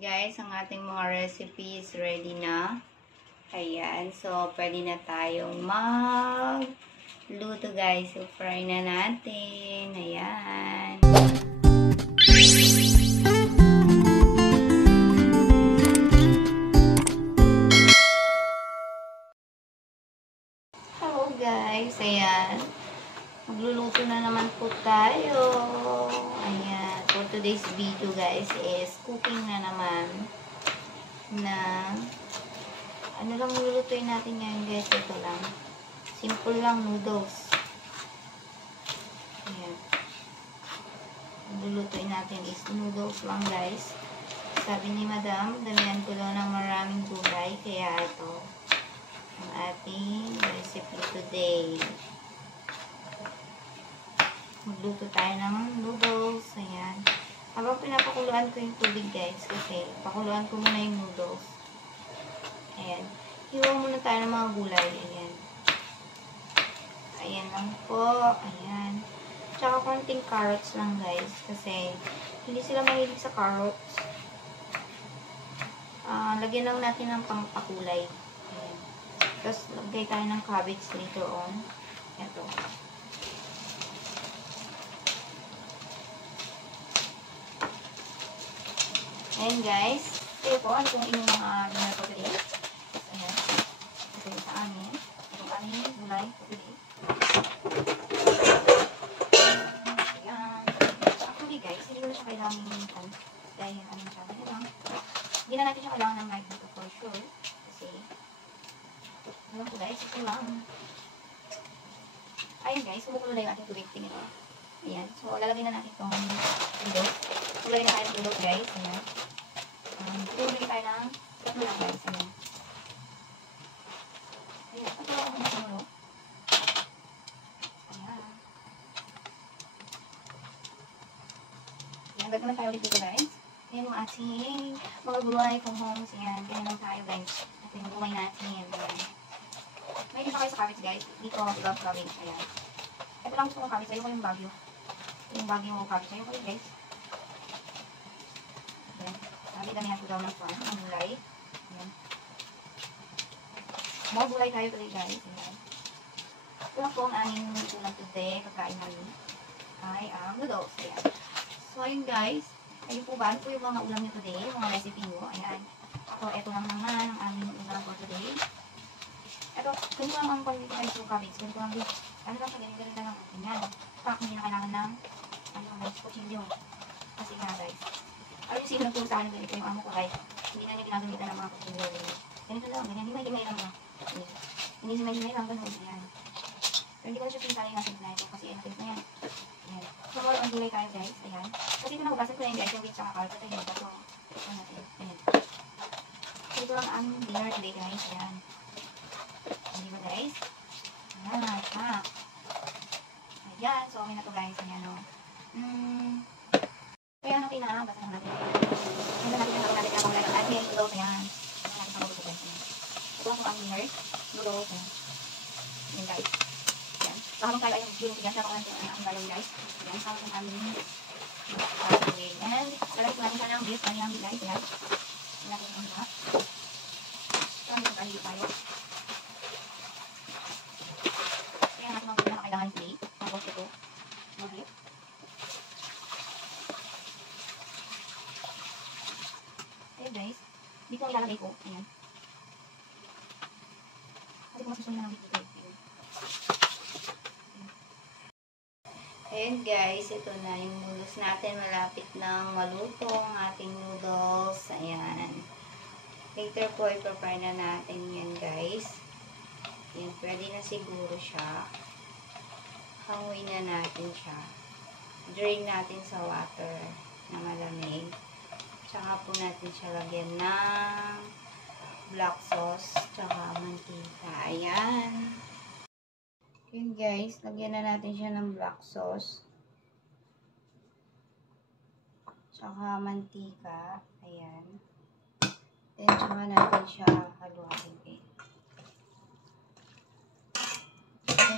Guys, ang ating mga recipes ready na. Ayan. So, pwede na tayong magluto guys. So, fry na natin. Ayan. Hello guys. Ayan. Magluluto na naman po tayo. Ayan. For today's video guys is cooking na naman na ano lang lulutuin natin ngayon guys. Ito lang. Simple lang noodles. Ayan. Lulutuin natin is noodles lang guys. Sabi ni madam, damihan ko daw ng maraming gulay. Kaya ito ang ating recipe today. Magluto tayo ng noodles. Ayan. Habang pinapakuluan ko yung tubig guys, kasi pakuluan ko muna yung noodles. Ayan. Hiwa muna tayo ng mga gulay. Ayan. Ayan lang po. Ayan. Tsaka konting carrots lang guys, kasi hindi sila mahilig sa carrots. Lagyan lang natin ng pangpakulay. Ayan. Tapos lagay tayo ng cabbage later on. Ito. Ayan guys. Ito po, ano kung inyong mga dinner for today. Ayan. Ito yung sa amin. Itong aming gulay for today. Ayan. Actually guys, hindi ko na siya kailangan minsan. Dahil ano siya. Hindi na natin siya kailangan ng knife dito for sure. Kasi, alam po guys, ito lang. Ayan guys, kumukulo na yung ating tubig. Tingin mo. Ayan. So, lalagay na natin itong noodles. Kulay na tayo ng noodles guys. Ayan. Tulogin tayo ng tatlo lang guys. Ayan. Ayan. Ito lang ako masamuro. Ayan. Ayan. Ba't naman tayo ulit dito guys. Ayan yung ating mga gulay kung homes. Ayan. Ganyan lang tayo guys. Ito yung gulay natin. Ayan. May dito kayo sa cabbage guys. Dito, love cabbage. Ayan. Ito lang gusto kong cabbage. Ayoko yung bagyo. Yung bagyo mo cabbage. Ayoko yun guys. Ayan. Sabi damihan ko daw ng farm. Ang gulay. Ayan. More gulay tayo today guys. Ayan. Ito lang po ang aming ulam today. Pagkain namin ay noodles. Ayan. So ayun guys. Ayun po ba? Ano po yung mga ulam nyo today? Yung mga recipe nyo. Ayan. So ito lang naman ang aming ulam for today. Ito, ganito lang ang pag-ibig yung cabbage. Ganito lang din. Ano lang siya, ganito lang. Ayan. Pack, hindi na kailangan ng kuchilyo. Kasi nga guys. Ayun yung nagturo sa akin ganito yung amo ko guys. Hindi na niya ginagamitan ng mga kuchilyo. Ganito lang. Ganyan. Himay-himay lang lang. Hindi himay-himay lang. Ganun. Ayan. Pero hindi ko na siya pintalay ng na ito. Kasi natin na yan. Ayan. So, more on gulay tayo guys. Ayan. Kasi ito nahugasan ko na yun guys. Yung wheat sa carrot. Ito yun. So, ito natin. Ayan. So, ito lang ang dinner today guys. Ayan. Hindi ba guys? Ayan. Ha. Ayan. So, okay na to guys. Ayan o. Kaya ano kailangan. Basta naman natin. Ayan na natin ang natin ang mga natin. Ayan. Noodles. Ayan. Ayan natin sa mabuto guys. Ito lang po ang dinner. Noodles. Ayan. Ayan guys. Ayan. So, habang tayo ay yung siya sa kawan ang gagawin guys. Ayan. So, ang aming gagawin. And, lalagay ko natin siya ng beef. Ayan guys. Ayan. Ayan natin ang mga. So, ang gagawin tayo. Kaya natin mga na kailangan plate. Tapos ito. Mag-beef. Ayan guys. Dito ang ilalagay ko. Ayan. Kasi kung masusunod na ng dito. Ayan guys. Ito na yung noodles natin. Malapit nang maluto ang ating noodles. Ayan. Later po i-prepare na natin yan guys. Ayan. Pwede na siguro siya. Hanguin na natin siya. Drain natin sa water na malamig. Tsaka po natin siya lagyan ng black sauce tsaka mantika. Ayan. Ayan guys, lagyan na natin siya ng black sauce tsaka mantika. Ayan. Then tsaka natin siya haluin.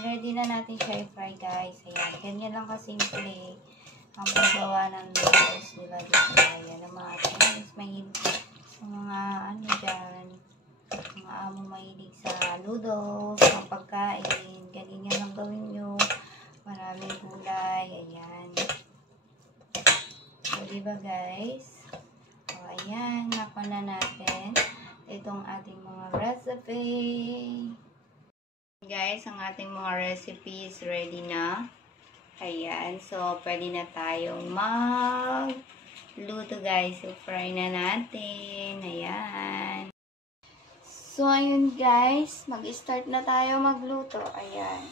Ready na natin siya i-fry guys. Ayan. Ganyan lang kasimple ang paggawa ng noodles nila dito. Ayan. Ang mga Chinese mahilig Ayan, napa na natin itong ating mga recipe. Guys, ang ating mga recipes ready na. Ayan, so pwede na tayong magluto guys. So fry na natin. Ayan. So ayun guys, mag-start na tayo magluto. Ayan.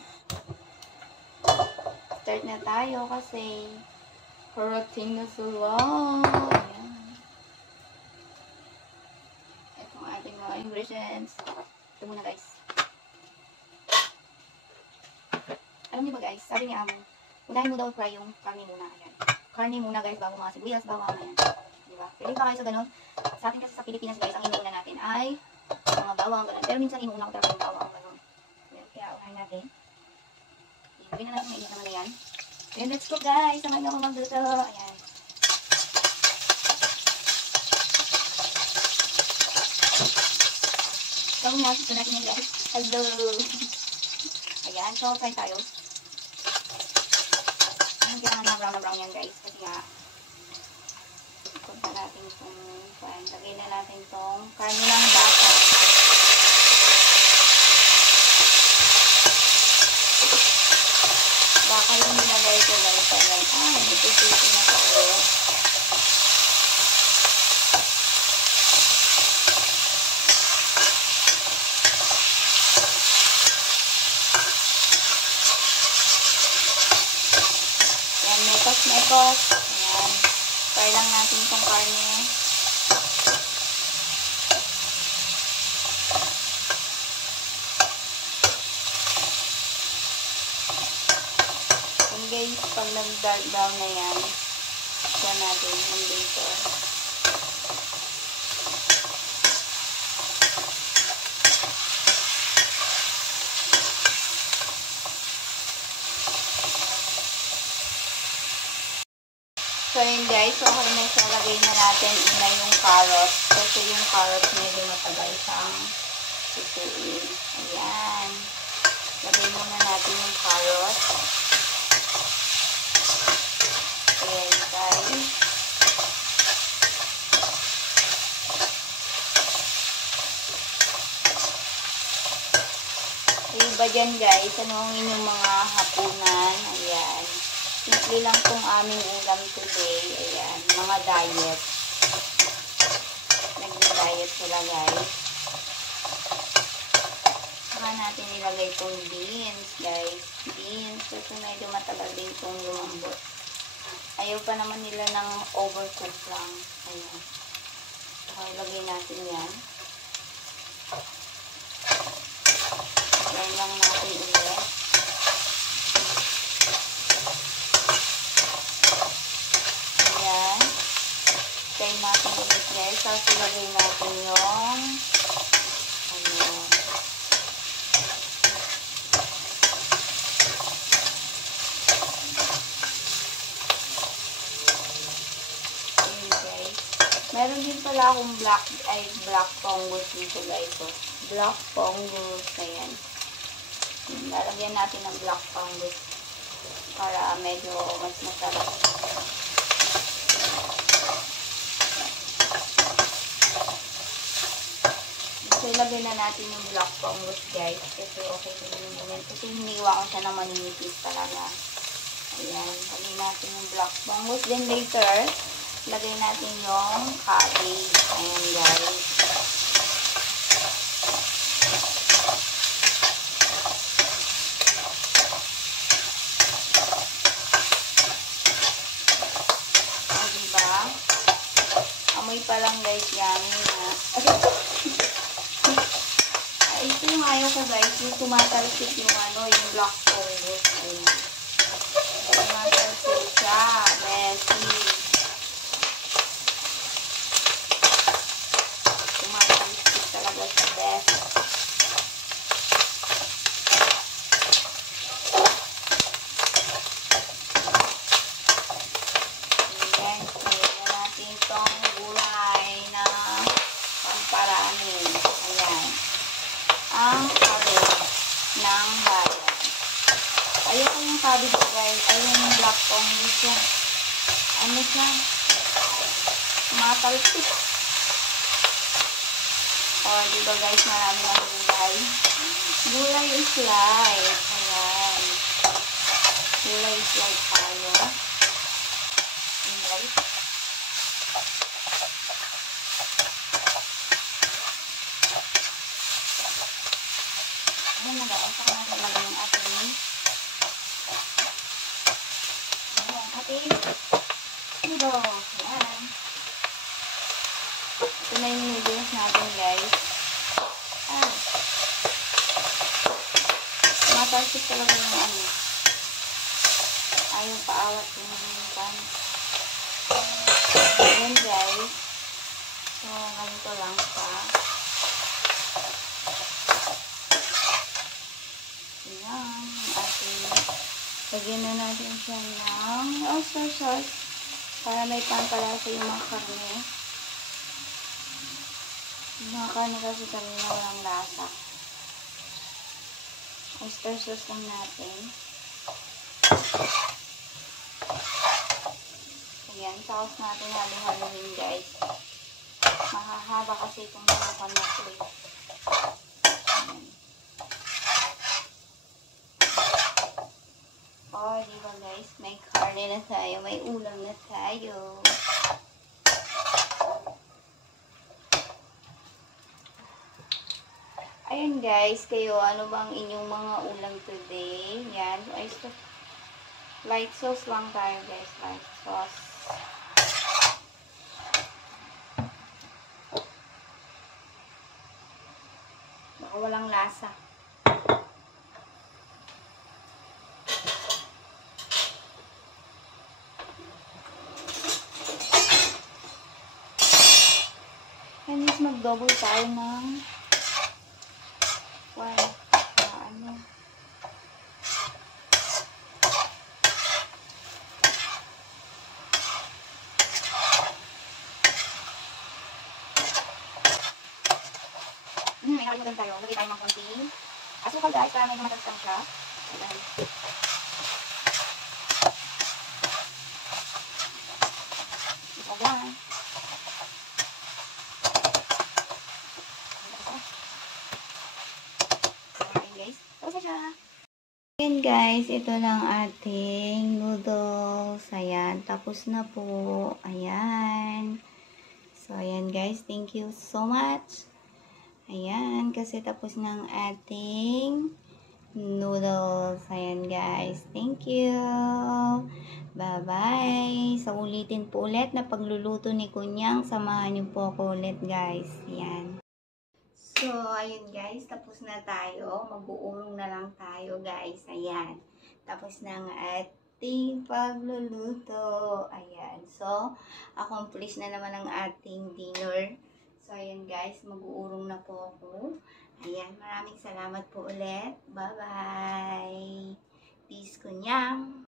Start na tayo kasi parating na sila. Ayan. Itong ating mga ingredients. Ito muna guys. Alam niyo ba guys, sabi ni Amo, unahin mo daw fry yung karne muna. Ayan. Karne muna guys, bago mga sibuyas, bawang. Ayan. Diba? Pwede pa kayo sa ganun. Sa atin kasi sa Pilipinas guys, ang inuuna natin ay mga bawang, ganun. Pero minsan inuuna ko talaga yung bawang, ganun. Ayan. Kaya unahin natin. Gawin na natin, mainit naman na yan. Ayan, let's go guys. Samahan niyo ako magluto. Ayan. Gawin natin ito natin yan guys. Hello. Ayan, so fry tayo. Ayan, kailangan na brown na brown yan guys. Kasi nga, punta natin itong pan. Lagay na natin itong karne ng baka. Baka yung nilagay ko guys. Ayan, ito na tayo. Mekos. Ayan. Fry lang natin itong karne. And guys, pag nag-dark brown na yan, siya natin yung later. So yun guys, so okay na siya, lagay na natin ina yung carrot. Kasi yung carrot medyo matagal siyang susuin. Ayan. Lagay muna natin yung carrot. Ayan guys. So iba dyan guys, ano ang inyong mga hapunan. Ayan. Simple lang itong aming ulam today. Ayan, mga diet. Nag-diet sila guys. Saka natin ilagay itong beans guys. Beans. Kasi medyo matagal din itong lumambot. Ayaw pa naman nila ng overcook lang. Ayan. Saka ilagay natin yan. Ilagay lang natin ulit. Try natin ulit guys. Tapos ilagay natin yung ayun guys. Meron din pala akong black fungus dito guys. So, black fungus. Ayan. Lalagyan natin ng black fungus para medyo mas masarap. So, ilagay na natin yung black fungus guys. Kasi okay din yun. Kasi hiniwa ko siya na maninipis talaga. Ayan. Lagay natin yung black fungus. Then later, lagay natin yung cabbage. Ayan guys. O, diba? Amoy pa lang guys yan. Ito yung ayaw ko guys, yung tumatalsik yung yung black fungus. Ayan. Tumatalsik siya. Messy. Tumatalsik talaga sa best. Ayan. Ayan natin itong gulay na pamparanin. Ayan. Ang cabbage ng bayan. Ayoko yung cabbage guys. Ayun yung black fungus yung ano siya? Matalsik. O, diba guys, marami ng gulay. Gulay is life. Ayan. Gulay is life tayo. Ayan guys. Ayan na guys. Saka natin lagay yung ating noodles. Ayan. Ito na yung noodles natin guys. Ah. Matalsik talaga yung ano. Ayaw paawat yung pan. Ayan guys. So, ganito lang pa. Ayan. Lagyan na natin siya ng oyster sauce para may pampalasa yung mga karne. Yung mga karne kasi kanina walang lasa. Oyster sauce lang natin. Ayan, sauce natin halo-haloin guys. Mahahaba kasi itong mga karne ko eh. Oh, diba guys, may karne na tayo, may ulam na tayo. Ayan guys, kayo, ano bang inyong mga ulam today? Yan, light sauce lang tayo guys, light sauce. Baka walang lasa. And is mag-double tayo ng ano. May nakalimutan tayo. Lagay tayo ng konting asukal guys para medyo matatas siya. Ayan. Ito lang. Ayan guys, ito lang ating noodles. Ayan, tapos na po. Ayan. So, ayan guys, thank you so much. Ayan, kasi tapos ng ating noodles. Ayan guys, thank you. Bye-bye. So, ulitin po ulit na pagluluto ni Kunyang. Samahan niyo po ako ulit guys. Ayan. So, ayun guys, tapos na tayo. Mag-uurong na lang tayo guys. Ayan. Tapos na ang ating pagluluto. Ayan. So, accomplish na naman ang ating dinner. So, ayan guys, mag-uurong na po ako. Ayan, maraming salamat po ulit. Bye-bye. Peace, Kunyang.